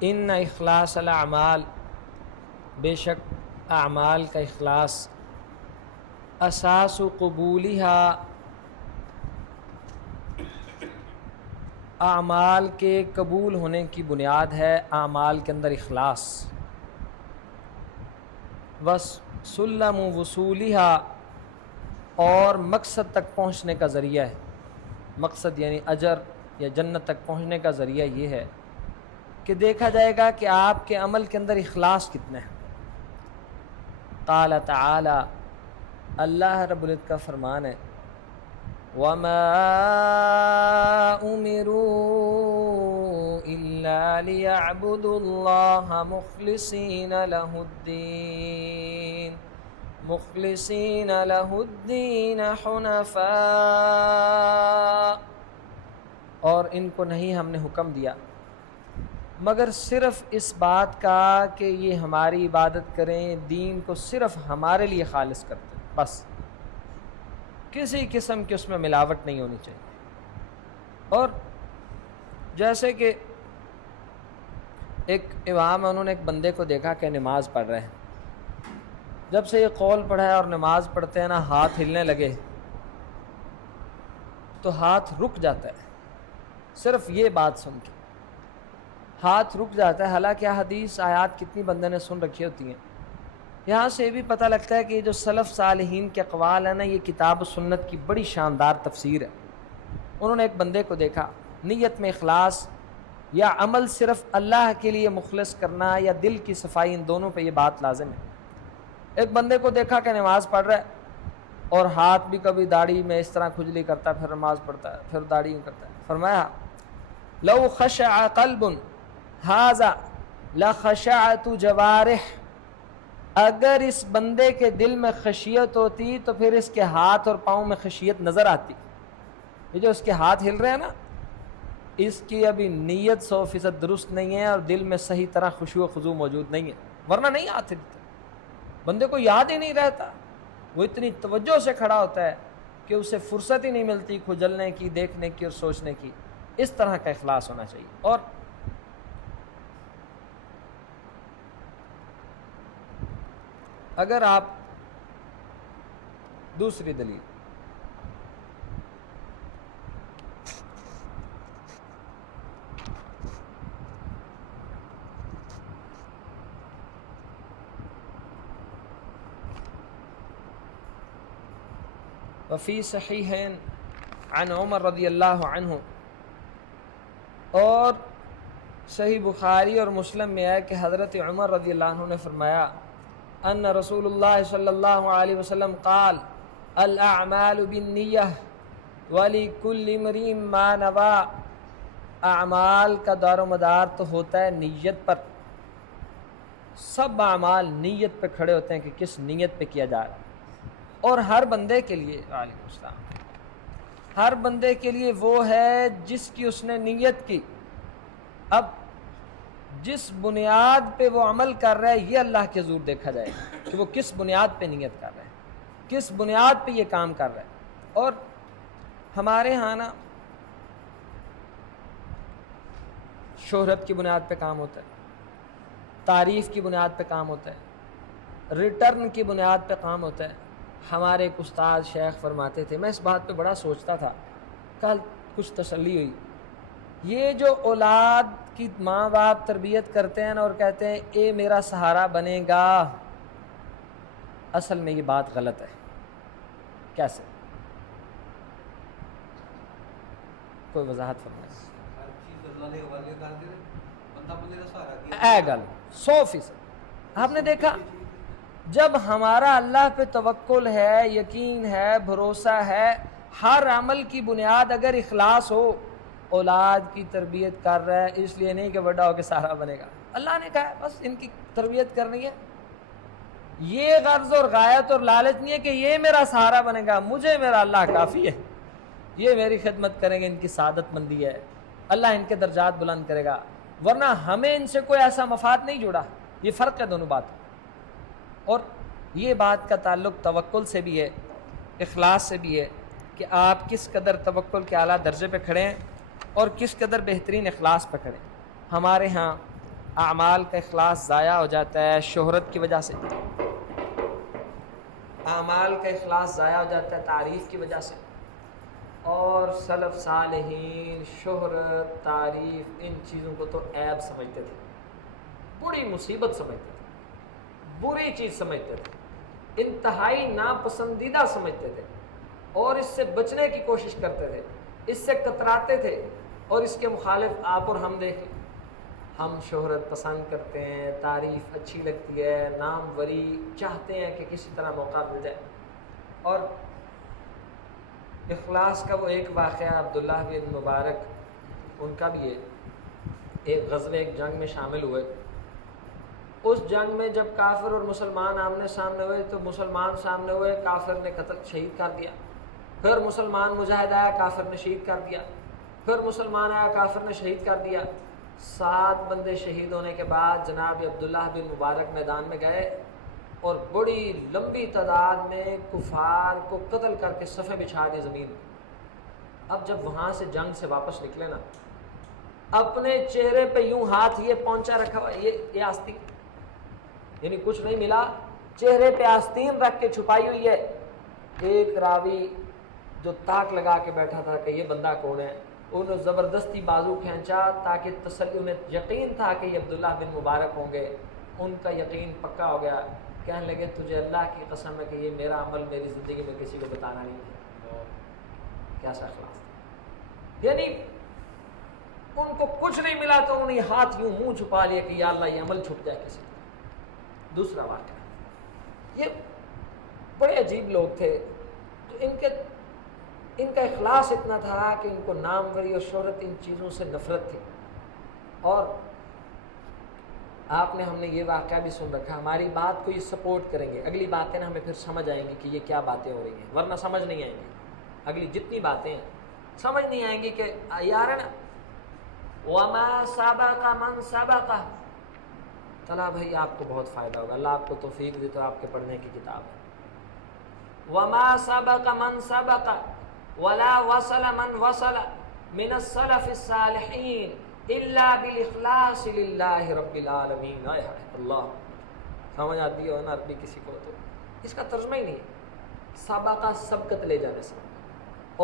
ان اخلاص الاعمال، بے شک اعمال کا اخلاص، اساس قبولہا، اعمال کے قبول ہونے کی بنیاد ہے اعمال کے اندر اخلاص، وسلم وصولہا، اور مقصد تک پہنچنے کا ذریعہ ہے، مقصد یعنی اجر یا جنت تک پہنچنے کا ذریعہ یہ ہے کہ دیکھا جائے گا کہ آپ کے عمل کے اندر اخلاص کتنا ہے۔ قال تعالی، اللہ رب العزت کا فرمان ہے، وَمَا أُمِرُوا إِلَّا لِيَعْبُدُوا اللَّهَ مُخْلِصِينَ لَهُ الدِّينَ حُنَفَاءَ، اور ان کو نہیں ہم نے حکم دیا مگر صرف اس بات کا کہ یہ ہماری عبادت کریں، دین کو صرف ہمارے لیے خالص کرتے ہیں، بس کسی قسم کی اس میں ملاوٹ نہیں ہونی چاہیے۔ اور جیسے کہ ایک امام ہے، انہوں نے ایک بندے کو دیکھا کہ نماز پڑھ رہے ہیں، جب سے یہ قول پڑھا ہے اور نماز پڑھتے ہیں نا، ہاتھ ہلنے لگے تو ہاتھ رک جاتا ہے، صرف یہ بات سن کے ہاتھ رک جاتا ہے، حالانکہ حدیث آیات کتنی بندے نے سن رکھی ہوتی ہیں۔ یہاں سے یہ بھی پتہ لگتا ہے کہ یہ جو سلف صالحین کے اقوال ہیں نا، یہ کتاب و سنت کی بڑی شاندار تفسیر ہے۔ انہوں نے ایک بندے کو دیکھا، نیت میں اخلاص یا عمل صرف اللہ کے لیے مخلص کرنا یا دل کی صفائی، ان دونوں پہ یہ بات لازم ہے۔ ایک بندے کو دیکھا کہ نماز پڑھ رہا ہے اور ہاتھ بھی کبھی داڑھی میں اس طرح کھجلی کرتا ہے، پھر نماز پڑھتا ہے، پھر داڑھی کرتا ہے۔ فرمایا لو خشع قلب ھذا لخشعت جوارح، اگر اس بندے کے دل میں خشیت ہوتی تو پھر اس کے ہاتھ اور پاؤں میں خشیت نظر آتی۔ یہ جو اس کے ہاتھ ہل رہے ہیں نا، اس کی ابھی نیت 100% درست نہیں ہے اور دل میں صحیح طرح خشوع و خضوع موجود نہیں ہے، ورنہ نہیں ہاتھ ہلتے۔ بندے کو یاد ہی نہیں رہتا، وہ اتنی توجہ سے کھڑا ہوتا ہے کہ اسے فرصت ہی نہیں ملتی کھجلنے کی، دیکھنے کی اور سوچنے کی۔ اس طرح کا اخلاص ہونا چاہیے۔ اور اگر آپ دوسری دلیل، وفی صحیحین عن عمر رضی اللہ عنہ، اور صحیح بخاری اور مسلم میں ہے کہ حضرت عمر رضی اللہ عنہ نے فرمایا، ان رسول اللہ صلی اللہ علیہ وسلم قال الاعمال بالنیہ ولکل امرئ ما نوی، اعمال کا دار و مدار تو ہوتا ہے نیت پر، سب اعمال نیت پہ کھڑے ہوتے ہیں کہ کس نیت پہ کیا جا رہا ہے، اور ہر بندے کے لیے، وعلیکم السلام، ہر بندے کے لیے وہ ہے جس کی اس نے نیت کی۔ اب جس بنیاد پہ وہ عمل کر رہا ہے یہ اللہ کے حضور دیکھا جائے گا کہ وہ کس بنیاد پہ نیت کر رہا ہے، کس بنیاد پہ یہ کام کر رہا ہے۔ اور ہمارے ہاں نا شہرت کی بنیاد پہ کام ہوتا ہے، تعریف کی بنیاد پہ کام ہوتا ہے، ریٹرن کی بنیاد پہ کام ہوتا ہے۔ ہمارے ایک استاد شیخ فرماتے تھے، میں اس بات پہ بڑا سوچتا تھا، کل کچھ تسلی ہوئی، یہ جو اولاد کی ماں باپ تربیت کرتے ہیں اور کہتے ہیں اے میرا سہارا بنے گا، اصل میں یہ بات غلط ہے۔ کیسے؟ کوئی وضاحت فرمائے۔ اے گل 100%، آپ نے دیکھا جب ہمارا اللہ پہ توکل ہے، یقین ہے، بھروسہ ہے، ہر عمل کی بنیاد اگر اخلاص ہو، اولاد کی تربیت کر رہا ہے اس لیے نہیں کہ بڑا ہو کے سہارا بنے گا، اللہ نے کہا ہے بس ان کی تربیت کرنی ہے، یہ غرض اور غایت اور لالچ نہیں ہے کہ یہ میرا سہارا بنے گا، مجھے میرا اللہ کافی ہے، یہ میری خدمت کریں گے، ان کی سعادت مندی ہے، اللہ ان کے درجات بلند کرے گا، ورنہ ہمیں ان سے کوئی ایسا مفاد نہیں جڑا۔ یہ فرق ہے دونوں باتوں۔ اور یہ بات کا تعلق توکل سے بھی ہے، اخلاص سے بھی ہے کہ آپ کس قدر توکل کے اعلیٰ درجے پہ کھڑے ہیں اور کس قدر بہترین اخلاص پہ کھڑے ہیں۔ ہمارے ہاں اعمال کا اخلاص ضائع ہو جاتا ہے شہرت کی وجہ سے، اعمال کا اخلاص ضائع ہو جاتا ہے تعریف کی وجہ سے، اور سلف صالحین شہرت تعریف ان چیزوں کو تو عیب سمجھتے تھے، بری مصیبت سمجھتے تھے، بری چیز سمجھتے تھے، انتہائی ناپسندیدہ سمجھتے تھے، اور اس سے بچنے کی کوشش کرتے تھے، اس سے کتراتے تھے۔ اور اس کے مخالف آپ اور ہم دیکھیں، ہم شہرت پسند کرتے ہیں، تعریف اچھی لگتی ہے، ناموری چاہتے ہیں کہ کسی طرح موقع مل جائے۔ اور اخلاص کا وہ ایک واقعہ عبداللہ بن مبارک ان کا بھی ہے، ایک غزوہ ایک جنگ میں شامل ہوئے۔ اس جنگ میں جب کافر اور مسلمان آمنے سامنے ہوئے تو مسلمان سامنے ہوئے، کافر نے قتل شہید کر دیا، پھر مسلمان مجاہد آیا، کافر نے شہید کر دیا، پھر مسلمان آیا، کافر نے شہید کر دیا۔ 7 بندے شہید ہونے کے بعد جناب عبداللہ بن مبارک میدان میں گئے اور بڑی لمبی تعداد میں کفار کو قتل کر کے صفیں بچھا دی زمین میں۔ اب جب وہاں سے جنگ سے واپس نکلے نا، اپنے چہرے پہ یوں ہاتھ یہ پہنچا رکھا ہوا، یہ آستین، یعنی کچھ نہیں ملا، چہرے پہ آستین رکھ کے چھپائی ہوئی ہے۔ ایک راوی جو تاک لگا کے بیٹھا تھا کہ یہ بندہ کون ہے، انہوں نے زبردستی بازو کھینچا تاکہ تسلی، انہیں یقین تھا کہ یہ عبداللہ بن مبارک ہوں گے، ان کا یقین پکا ہو گیا۔ کہنے لگے تجھے اللہ کی قسم ہے کہ یہ میرا عمل میری زندگی میں کسی کو بتانا نہیں ہے۔ کیسا اخلاص! یعنی ان کو کچھ نہیں ملا تو انہوں نے ہاتھ یوں منہ چھپا لیا کہ یا اللہ یہ عمل چھپ جائے کسی کو۔ دوسرا واقعہ، یہ بڑے عجیب لوگ تھے، تو ان کا اخلاص اتنا تھا کہ ان کو ناموری اور شہرت ان چیزوں سے نفرت تھی۔ اور آپ نے ہم نے یہ واقعہ بھی سن رکھا، ہماری بات کو یہ سپورٹ کریں گے، اگلی باتیں نا ہمیں پھر سمجھ آئیں گی کہ یہ کیا باتیں ہو رہی ہیں، ورنہ سمجھ نہیں آئیں گی، اگلی جتنی باتیں ہیں سمجھ نہیں آئیں گی کہ یار ہے نا وَمَا سَبَقَ مَنْ سَبَقَ۔ چلا بھائی آپ کو بہت فائدہ ہوگا، اللہ آپ کو توفیق دے تو آپ کے پڑھنے کی کتاب ہے۔ وَمَا سَبَقَ مَنْ سَبَقَ وَلَا وَصَلَ مَنْ وَصَلَ مِنَ السَّلَفِ الصَّالِحِينَ إِلَّا بِالْإِخْلَاصِ لِلَّهِ رَبِّ الْعَالَمِينَ۔ اللہ سمجھ آتی ہے نا عربی کسی کو تو اس کا ترجمہ ہی نہیں ہے، سابقہ سبقت لے جانے سے،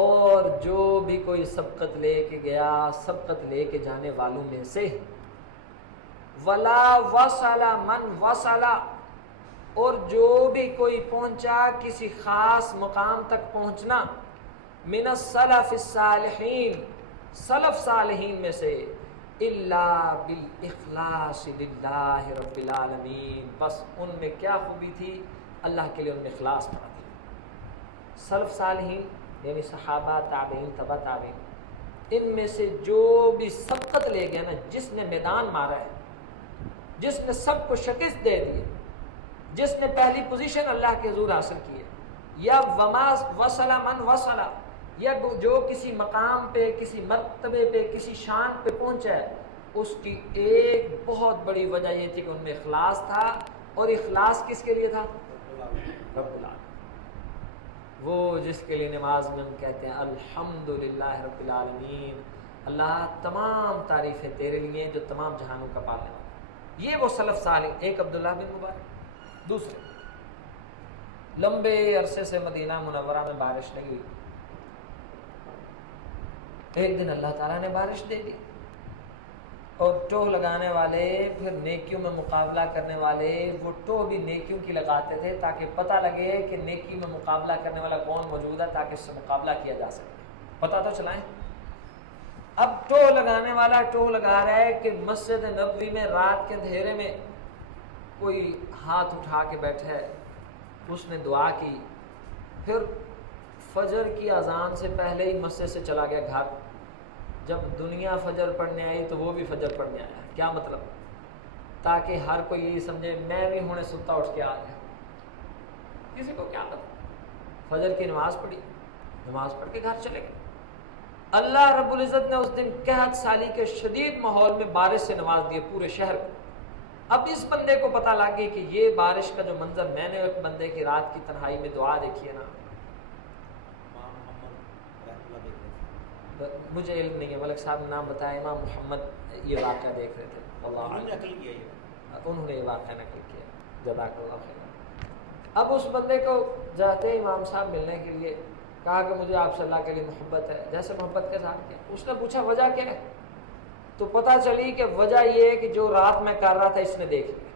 اور جو بھی کوئی سبقت لے کے گیا سبقت لے کے جانے والوں میں سے، وَلَا وَصَلَ مَنْ وَصَلَ، اور جو بھی کوئی پہنچا کسی خاص مقام تک پہنچنا، من السلف الصالحین، سلف صالحین میں سے، الا بالاخلاص للہ رب العالمین، بس ان میں کیا خوبی تھی، اللہ کے لیے ان میں اخلاص پڑا تھی۔ سلف صالحین یعنی صحابہ، تابعین، تبع تابعین، ان میں سے جو بھی سبقت لے گیا نا، جس نے میدان مارا ہے، جس نے سب کو شکست دے دی، جس نے پہلی پوزیشن اللہ کے حضور حاصل کی ہے، یا وما وصل من وصل، یا جو کسی مقام پہ، کسی مرتبے پہ، کسی شان پہ پہنچا ہے، اس کی ایک بہت بڑی وجہ یہ تھی کہ ان میں اخلاص تھا، اور اخلاص کس کے لیے تھا؟ رب العالمین، وہ جس کے لیے نماز میں ہم کہتے ہیں الحمدللہ رب العالمین، اللہ تمام تعریفیں تیرے لیے جو تمام جہانوں کا پالنے والا۔ یہ وہ سلف صالح، ایک عبداللہ بن مبارک، دوسرے لمبے عرصے سے مدینہ منورہ میں بارش نہیں ہوئی، ایک دن اللہ تعالیٰ نے بارش دے دی، اور ٹوہ لگانے والے، پھر نیکیوں میں مقابلہ کرنے والے، وہ ٹوہ بھی نیکیوں کی لگاتے تھے تاکہ پتہ لگے کہ نیکی میں مقابلہ کرنے والا کون موجود ہے، تاکہ اس سے مقابلہ کیا جا سکے، پتہ تو چلائیں۔ اب ٹوہ لگانے والا ٹوہ لگا رہا ہے کہ مسجد نبوی میں رات کے اندھیرے میں کوئی ہاتھ اٹھا کے بیٹھا ہے، اس نے دعا کی، پھر فجر کی اذان سے پہلے ہی مسجد سے چلا گیا گھر، جب دنیا فجر پڑھنے آئی تو وہ بھی فجر پڑھنے آیا۔ کیا مطلب؟ تاکہ ہر کوئی یہی سمجھے میں بھی ہونے ستا اٹھ کے آ گیا، کسی کو کیا پتا۔ فجر کی نماز پڑھی، نماز پڑھ کے گھر چلے گئے۔ اللہ رب العزت نے اس دن قحط سالی کے شدید ماحول میں بارش سے نواز دیے پورے شہر کو۔ اب اس بندے کو پتہ لگ گئی کہ یہ بارش کا جو منظر میں نے ایک بندے کی رات کی تنہائی میں دعا دیکھی ہے نا، مجھے علم نہیں ہے، ملک صاحب نے نام بتایا، امام محمد یہ واقعہ دیکھ رہے تھے، اللہ انہوں نے یہ واقعہ نقل کیا، جزاک اللہ خیر۔ اب اس بندے کو جاتے امام صاحب ملنے کے لیے، کہا کہ مجھے آپ صلی اللہ کے لیے محبت ہے، جیسے محبت کے ساتھ کیا، اس نے پوچھا وجہ کیا ہے، تو پتہ چلی کہ وجہ یہ ہے کہ جو رات میں کر رہا تھا اس نے دیکھ لیا۔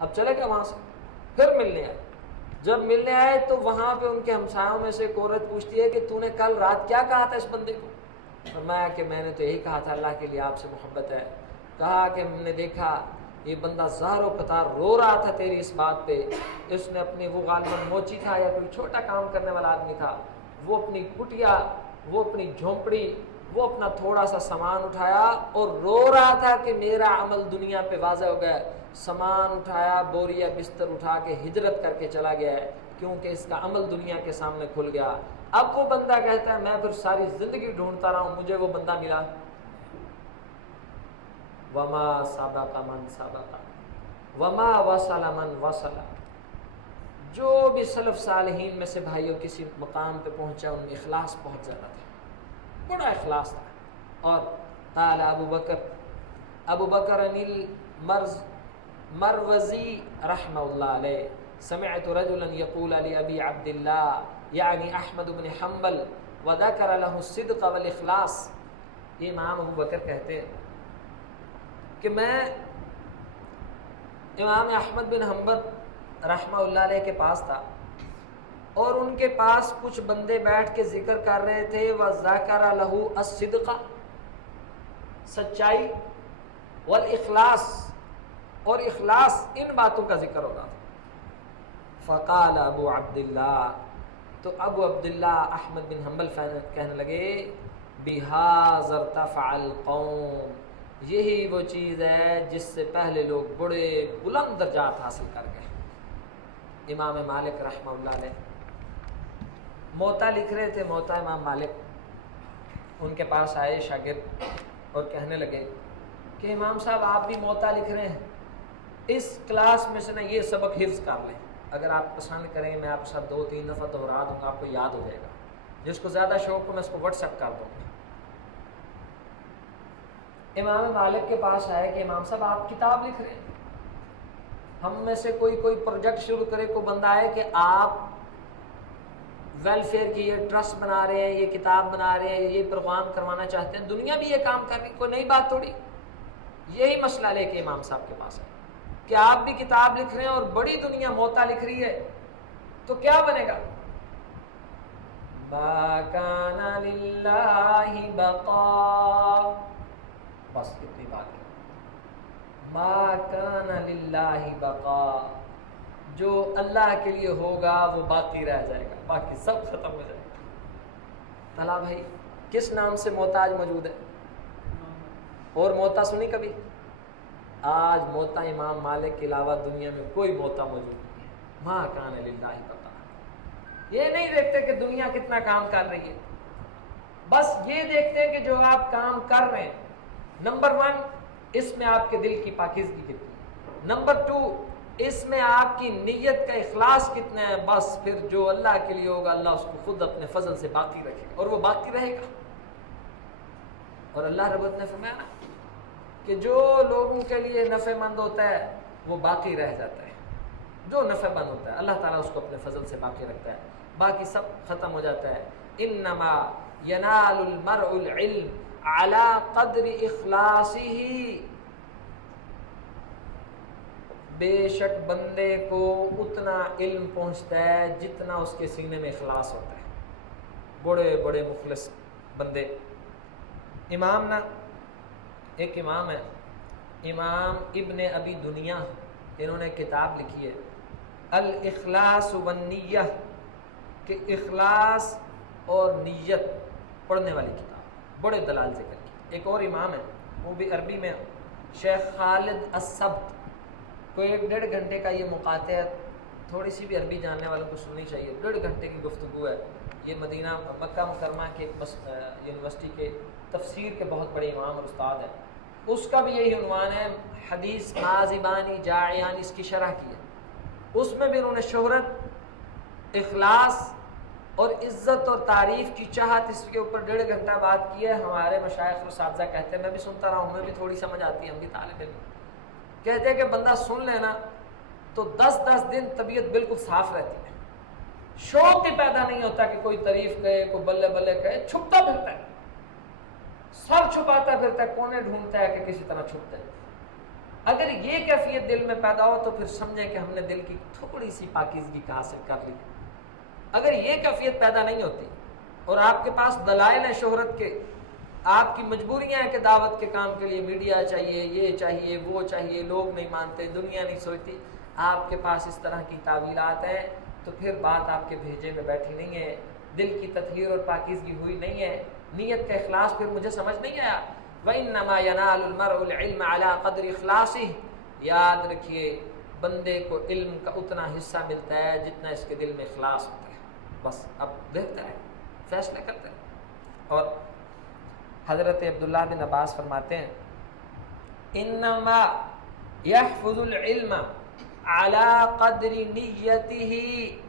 اب چلے گا وہاں سے، پھر ملنے آئے، جب ملنے آئے تو وہاں پہ ان کے ہمسایوں میں سے ایک عورت پوچھتی ہے کہ تو نے کل رات کیا کہا تھا اس بندے کو؟ فرمایا کہ میں نے تو یہی کہا تھا اللہ کے لیے آپ سے محبت ہے۔ کہا کہ ہم نے دیکھا یہ بندہ زار و قطار رو رہا تھا تیری اس بات پہ، اس نے اپنی وہ غالباً موچی تھا یا کوئی چھوٹا کام کرنے والا آدمی تھا، وہ اپنی کٹیا، وہ اپنی جھونپڑی، وہ اپنا تھوڑا سا سامان اٹھایا اور رو رہا تھا کہ میرا عمل دنیا پہ واضح ہو گیا، سامان اٹھایا، بوریا بستر اٹھا کے ہجرت کر کے چلا گیا ہے کیونکہ اس کا عمل دنیا کے سامنے کھل گیا۔ اب وہ بندہ کہتا ہے میں پھر ساری زندگی ڈھونڈتا رہا ہوں، مجھے وہ بندہ ملا۔ وما سبق من سبق وما وصل من وصل، جو بھی سلف صالحین میں سے بھائیوں کسی مقام پہ پہنچا ان میں اخلاص بہت زیادہ تھا، بڑا اخلاص تھا۔ اور قال ابو بکر انیل مروزی رحمہ اللہ علیہ سمعت رجلا يقول لأبي عبد الله يعني احمد بن حنبل وذكر له الصدق والاخلاص، یہ امام ابو بکر کہتے ہیں کہ میں امام احمد بن حنبل رحمہ اللہ علیہ کے پاس تھا اور ان کے پاس کچھ بندے بیٹھ کے ذکر کر رہے تھے، وذكر له الصدق، سچائی، والاخلاص، اور اخلاص، ان باتوں کا ذکر ہو رہا تھا۔ فقال ابو عبداللہ، تو ابو عبداللہ احمد بن حنبل کہنے لگے بِهَذَا ارْتَفَعَ الْقَوْمُ، یہی وہ چیز ہے جس سے پہلے لوگ بڑے بلند درجات حاصل کر گئے۔ امام مالک رحمہ اللہ علیہ موتا لکھ رہے تھے، موتا امام مالک، ان کے پاس آئے شاگرد اور کہنے لگے کہ امام صاحب آپ بھی موتا لکھ رہے ہیں، اس کلاس میں سے نا یہ سبق حفظ کر لیں، اگر آپ پسند کریں میں آپ کے ساتھ 2-3 دفعہ دہرا دوں گا، آپ کو یاد ہو جائے گا، جس کو زیادہ شوق ہو میں اس کو واٹس ایپ کر دوں گا۔ امام مالک کے پاس آئے کہ امام صاحب آپ کتاب لکھ رہے ہیں، ہم میں سے کوئی پروجیکٹ شروع کرے، کوئی بندہ آئے کہ آپ ویلفیئر کی یہ ٹرسٹ بنا رہے ہیں، یہ کتاب بنا رہے ہیں، یہ پروگرام کروانا چاہتے ہیں، دنیا بھی یہ کام کر رہی، کوئی نئی بات تھوڑی۔ یہی مسئلہ لے کے امام صاحب کے پاس ہے کہ آپ بھی کتاب لکھ رہے ہیں اور بڑی دنیا موتا لکھ رہی ہے، تو کیا بنے گا؟ ما کان للہ بقا، بس اتنی بات ہے، ما کان للہ بقا، جو اللہ کے لیے ہوگا وہ باقی رہ جائے گا، باقی سب ختم ہو جائے گا۔ طلحہ بھائی کس نام سے موتا آج موجود ہے؟ اور موتا سنی کبھی؟ آج موتا امام مالک کے علاوہ دنیا میں کوئی موتا موجود نہیں ہے۔ ما کان للہ بقا، یہ نہیں دیکھتے کہ دنیا کتنا کام کر رہی ہے، بس یہ دیکھتے ہیں کہ جو آپ کام کر رہے ہیں، نمبر 1 اس میں آپ کے دل کی پاکیزگی کتنی ہے، نمبر 2 اس میں آپ کی نیت کا اخلاص کتنا ہے، بس پھر جو اللہ کے لیے ہوگا اللہ اس کو خود اپنے فضل سے باقی رکھے گا اور وہ باقی رہے گا۔ اور اللہ رب العزت نے فرمایا نا کہ جو لوگوں کے لیے نفع مند ہوتا ہے وہ باقی رہ جاتا ہے، جو نفع مند ہوتا ہے اللہ تعالیٰ اس کو اپنے فضل سے باقی رکھتا ہے، باقی سب ختم ہو جاتا ہے۔ انما ینال المرء العلم علی قدر اخلاصہ، بے شک بندے کو اتنا علم پہنچتا ہے جتنا اس کے سینے میں اخلاص ہوتا ہے۔ بڑے بڑے مخلص بندے، امام نا ایک امام ہے، امام ابن ابی دنیا، انہوں نے کتاب لکھی ہے الاخلاص والنیہ، کہ اخلاص اور نیت پڑھنے والی کتاب، بڑے دلال ذکر کی۔ ایک اور امام ہے وہ بھی عربی میں، شیخ خالد السبت، کوئی 1-1.5 گھنٹے کا یہ مقاطع ہے، تھوڑی سی بھی عربی جاننے والوں کو سننی چاہیے، 1.5 گھنٹے کی گفتگو ہے۔ یہ مدینہ مکہ مکرمہ کے یونیورسٹی کے تفسیر کے بہت بڑے امام اور استاد ہیں، اس کا بھی یہی عنوان ہے حدیث مازبانی جاعیانی، اس کی شرح کی ہے، اس میں بھی انہوں نے شہرت، اخلاص، اور عزت اور تعریف کی چاہت، اس کے اوپر 1.5 گھنٹہ بات کی ہے. ہمارے مشائخ اور اساتذہ کہتے ہیں، میں بھی سنتا رہا ہوں، ہمیں بھی تھوڑی سمجھ آتی ہے، ہم بھی طالب علم، کہتے ہیں کہ بندہ سن لینا تو 10 دن طبیعت بالکل صاف رہتی ہے، شوق ہی پیدا نہیں ہوتا کہ کوئی تعریف کہے، کوئی بلے بلے کہے، چھپتا پھرتا ہے، سر چھپاتا پھرتا ہے، کونے ڈھونڈتا ہے کہ کسی طرح چھپ جائے. اگر یہ کیفیت دل میں پیدا ہو تو پھر سمجھیں کہ ہم نے دل کی تھوڑی سی پاکیزگی کا حاصل کر لی. اگر یہ کیفیت پیدا نہیں ہوتی اور آپ کے پاس دلائل ہیں شہرت کے، آپ کی مجبوریاں ہیں کہ دعوت کے کام کے لیے میڈیا چاہیے، یہ چاہیے، وہ چاہیے، لوگ نہیں مانتے، دنیا نہیں سوچتی، آپ کے پاس اس طرح کی تعویلات ہیں، تو پھر بات آپ کے بھیجے میں بیٹھی نہیں ہے، دل کی تطہیر اور پاکیزگی ہوئی نہیں ہے، نیت کا اخلاص پھر مجھے سمجھ نہیں آیا. وَإِنَّمَا يَنَالُ الْمَرْءُ الْعِلْمَ عَلَىٰ قَدْرِ إِخْلَاصِهِ. یاد رکھیے بندے کو علم کا اتنا حصہ ملتا ہے جتنا اس کے دل میں اخلاص ہوتا ہے. بس اب دیکھتا ہے، فیصلہ کرتا ہے. اور حضرت عبداللہ بن عباس فرماتے ہیں انما يحفظ العلم على قدر نیته.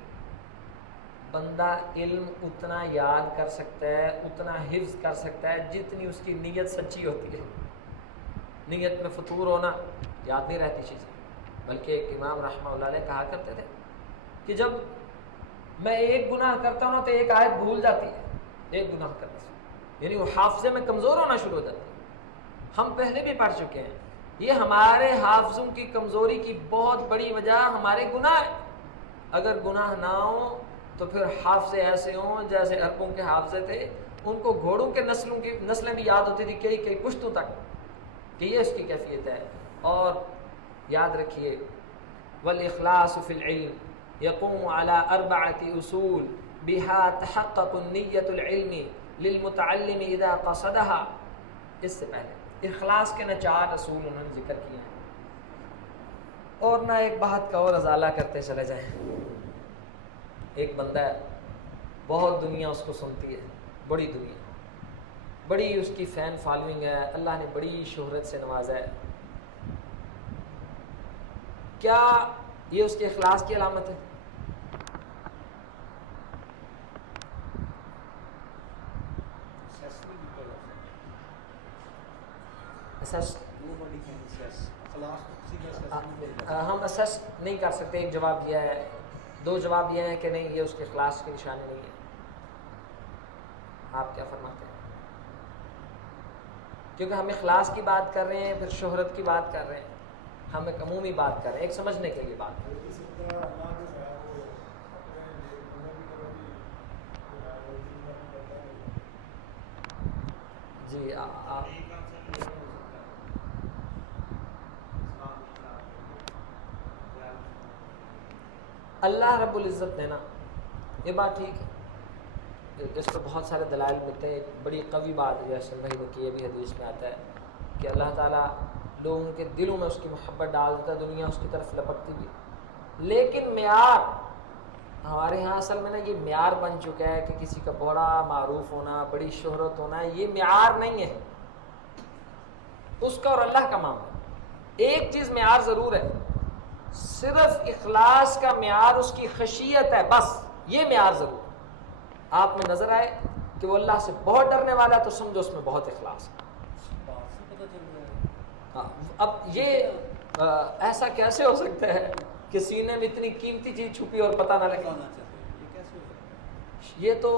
بندہ علم اتنا یاد کر سکتا ہے، اتنا حفظ کر سکتا ہے جتنی اس کی نیت سچی ہوتی ہے. نیت میں فطور ہونا یاد نہیں رہتی چیزیں. بلکہ ایک امام رحمہ اللہ علیہ کہا کرتے تھے کہ جب میں ایک گناہ کرتا ہوں تو ایک آیت بھول جاتی ہے، ایک گناہ کرنے سے، یعنی وہ حافظے میں کمزور ہونا شروع ہو جاتی ہے. ہم پہلے بھی پڑھ چکے ہیں، یہ ہمارے حافظوں کی کمزوری کی بہت بڑی وجہ ہمارے گناہ ہے. اگر گناہ نہ ہوں تو پھر حافظے ایسے ہوں جیسے عربوں کے حافظے تھے، ان کو گھوڑوں کے نسلیں بھی یاد ہوتی تھی، کئی پشتوں تک، کہ یہ اس کی کیفیت ہے. اور یاد رکھیے والاخلاص فی العلم یقوم علی 4 اصول بها تحقق نیت العلم للمتعلم اذا قصدها. اس سے پہلے اخلاص کے 4 اصول انہوں نے ذکر کیے ہیں. اور نہ ایک بات کا اور ازالہ کرتے چلے جائیں. ایک بندہ ہے، بہت دنیا اس کو سنتی ہے، بڑی دنیا، بڑی اس کی فین فالوئنگ ہے، اللہ نے بڑی شہرت سے نوازا ہے. کیا یہ اس کے اخلاص کی علامت ہے؟ ہم اسس نہیں کر سکتے. ایک جواب یہ ہے، 2 جواب یہ ہیں کہ نہیں، یہ اس کے اخلاص کی نشانی نہیں ہے. آپ کیا فرماتے ہیں؟ کیونکہ ہم اخلاص کی بات کر رہے ہیں، پھر شہرت کی بات کر رہے ہیں، ہم ایک عمومی بات کر رہے ہیں، ایک سمجھنے کے لیے بات کر رہے ہیں. جی اللہ رب العزت نے نا، یہ بات ٹھیک ہے، اس پہ بہت سارے دلائل ملتے ہیں. ایک بڑی قوی بات جو حسن بھائی نے کی، یہ بھی حدیث میں آتا ہے کہ اللہ تعالیٰ لوگوں کے دلوں میں اس کی محبت ڈال دیتا ہے، دنیا اس کی طرف لپکتی بھی. لیکن معیار ہمارے ہاں اصل میں نا یہ معیار بن چکا ہے کہ کسی کا بڑا معروف ہونا، بڑی شہرت ہونا، یہ معیار نہیں ہے اس کا اور اللہ کا معاملہ. ایک چیز معیار ضرور ہے، صرف اخلاص کا معیار اس کی خشیت ہے، بس یہ معیار ضرور. آپ میں نظر آئے کہ وہ اللہ سے بہت ڈرنے والا ہے تو سمجھو اس میں بہت اخلاص ہے. اب یہ ایسا کیسے ہو سکتا ہے کہ سینے میں اتنی قیمتی چیز چھپی اور پتہ نہ لگے؟ یہ تو